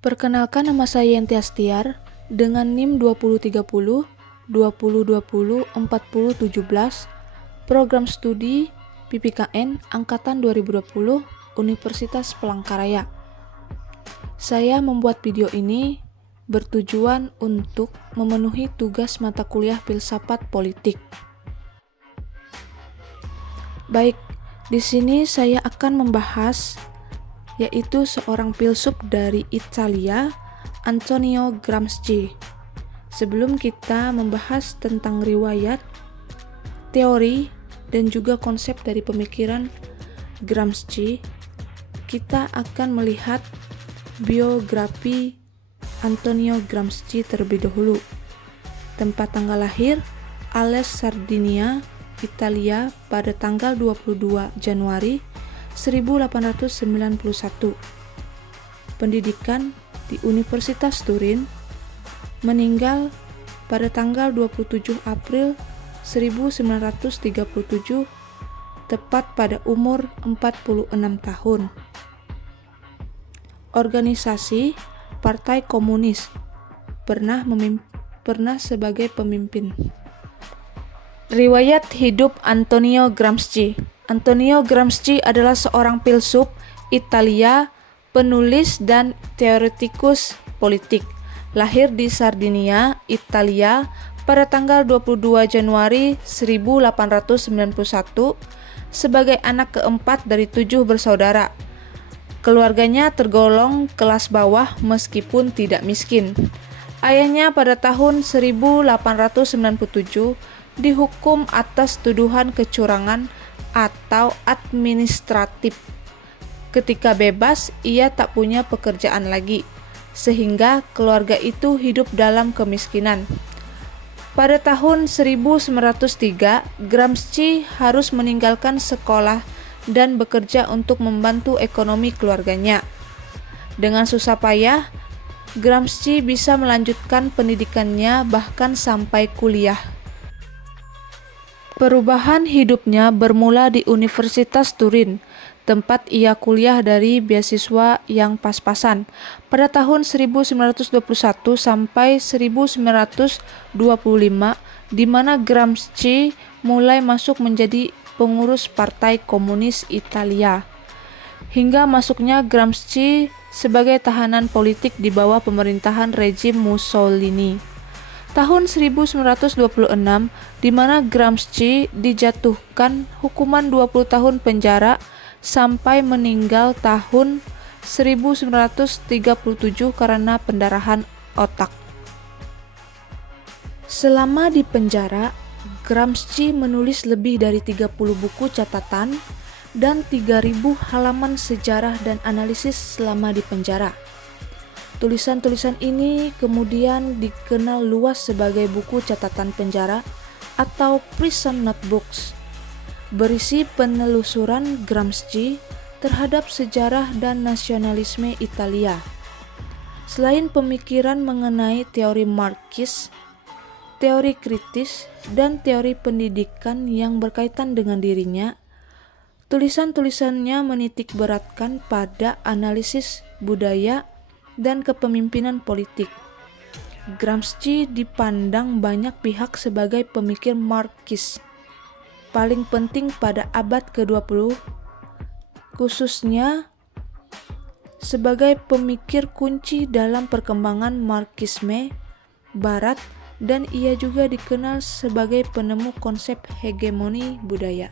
Perkenalkan, nama saya Yenti Astiar dengan NIM 2030 2020 4017, Program Studi PPKN Angkatan 2020 Universitas Palangkaraya. Saya membuat video ini bertujuan untuk memenuhi tugas mata kuliah filsafat politik. Baik, di sini saya akan membahas yaitu seorang filsuf dari Italia, Antonio Gramsci. Sebelum kita membahas tentang riwayat, teori, dan juga konsep dari pemikiran Gramsci, kita akan melihat biografi Antonio Gramsci terlebih dahulu. Tempat tanggal lahir, Ales, Sardinia, Italia pada tanggal 22 Januari 1891. Pendidikan di Universitas Turin. Meninggal pada tanggal 27 April 1937, tepat pada umur 46 tahun. Organisasi Partai Komunis. Pernah sebagai pemimpin. Riwayat hidup Antonio Gramsci. Antonio Gramsci adalah seorang filsuf Italia, penulis dan teoretikus politik. Lahir di Sardinia, Italia pada tanggal 22 Januari 1891 sebagai anak keempat dari 7 bersaudara. Keluarganya tergolong kelas bawah meskipun tidak miskin. Ayahnya pada tahun 1897 dihukum atas tuduhan kecurangan atau administratif. Ketika bebas, ia tak punya pekerjaan lagi, sehingga keluarga itu hidup dalam kemiskinan. Pada tahun 1903, Gramsci harus meninggalkan sekolah dan bekerja untuk membantu ekonomi keluarganya. Dengan susah payah, Gramsci bisa melanjutkan pendidikannya bahkan sampai kuliah. Perubahan hidupnya bermula di Universitas Turin, tempat ia kuliah dari beasiswa yang pas-pasan pada tahun 1921 sampai 1925, di mana Gramsci mulai masuk menjadi pengurus Partai Komunis Italia. Hingga masuknya Gramsci sebagai tahanan politik di bawah pemerintahan rejim Mussolini. Tahun 1926, di mana Gramsci dijatuhkan hukuman 20 tahun penjara sampai meninggal tahun 1937 karena pendarahan otak. Selama di penjara, Gramsci menulis lebih dari 30 buku catatan dan 3.000 halaman sejarah dan analisis selama di penjara. Tulisan-tulisan ini kemudian dikenal luas sebagai buku catatan penjara atau prison notebooks, berisi penelusuran Gramsci terhadap sejarah dan nasionalisme Italia. Selain pemikiran mengenai teori Marxis, teori kritis, dan teori pendidikan yang berkaitan dengan dirinya, tulisan-tulisannya menitik beratkan pada analisis budaya dan kepemimpinan politik. Gramsci dipandang banyak pihak sebagai pemikir Marxis paling penting pada abad ke-20, khususnya sebagai pemikir kunci dalam perkembangan Marxisme Barat, dan ia juga dikenal sebagai penemu konsep hegemoni budaya.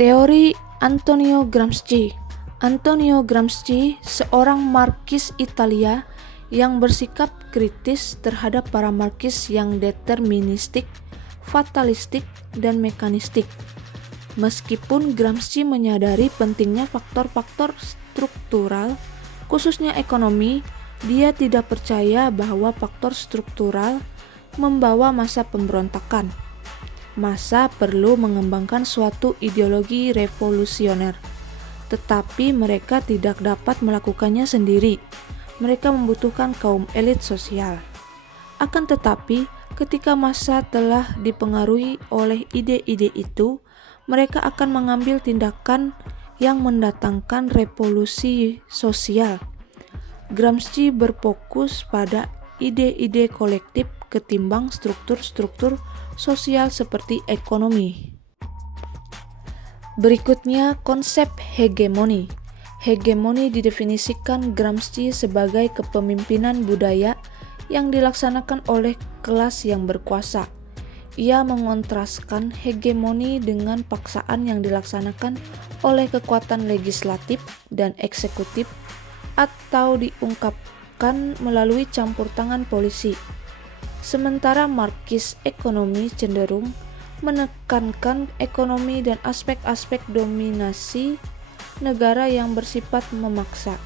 Teori Antonio Gramsci. Antonio Gramsci, seorang Marxis Italia yang bersikap kritis terhadap para Marxis yang deterministik, fatalistik, dan mekanistik. Meskipun Gramsci menyadari pentingnya faktor-faktor struktural, khususnya ekonomi, dia tidak percaya bahwa faktor struktural membawa masa pemberontakan. Massa perlu mengembangkan suatu ideologi revolusioner, tetapi mereka tidak dapat melakukannya sendiri. Mereka membutuhkan kaum elit sosial. Akan tetapi, ketika massa telah dipengaruhi oleh ide-ide itu, mereka akan mengambil tindakan yang mendatangkan revolusi sosial. Gramsci berfokus pada ide-ide kolektif ketimbang struktur-struktur sosial seperti ekonomi. Berikutnya, konsep hegemoni. Hegemoni didefinisikan Gramsci sebagai kepemimpinan budaya yang dilaksanakan oleh kelas yang berkuasa. Ia mengontraskan hegemoni dengan paksaan yang dilaksanakan oleh kekuatan legislatif dan eksekutif atau diungkapkan melalui campur tangan polisi. Sementara Marxis ekonomi cenderung menekankan ekonomi dan aspek-aspek dominasi negara yang bersifat memaksa.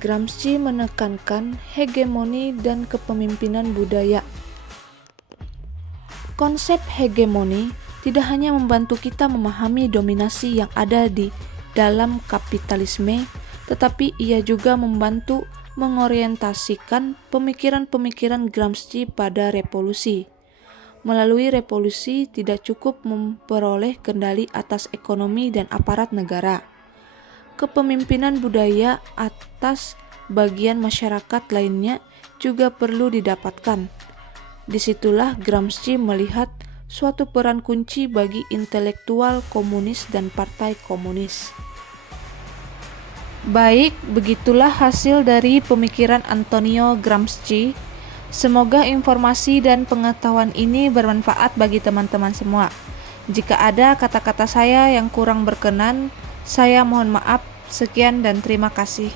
Gramsci menekankan hegemoni dan kepemimpinan budaya. Konsep hegemoni tidak hanya membantu kita memahami dominasi yang ada di dalam kapitalisme, tetapi ia juga membantu mengorientasikan pemikiran-pemikiran Gramsci pada revolusi. Melalui revolusi tidak cukup memperoleh kendali atas ekonomi dan aparat negara. Kepemimpinan budaya atas bagian masyarakat lainnya juga perlu didapatkan. Disitulah Gramsci melihat suatu peran kunci bagi intelektual komunis dan partai komunis. Baik, begitulah hasil dari pemikiran Antonio Gramsci. Semoga informasi dan pengetahuan ini bermanfaat bagi teman-teman semua. Jika ada kata-kata saya yang kurang berkenan, saya mohon maaf. Sekian dan terima kasih.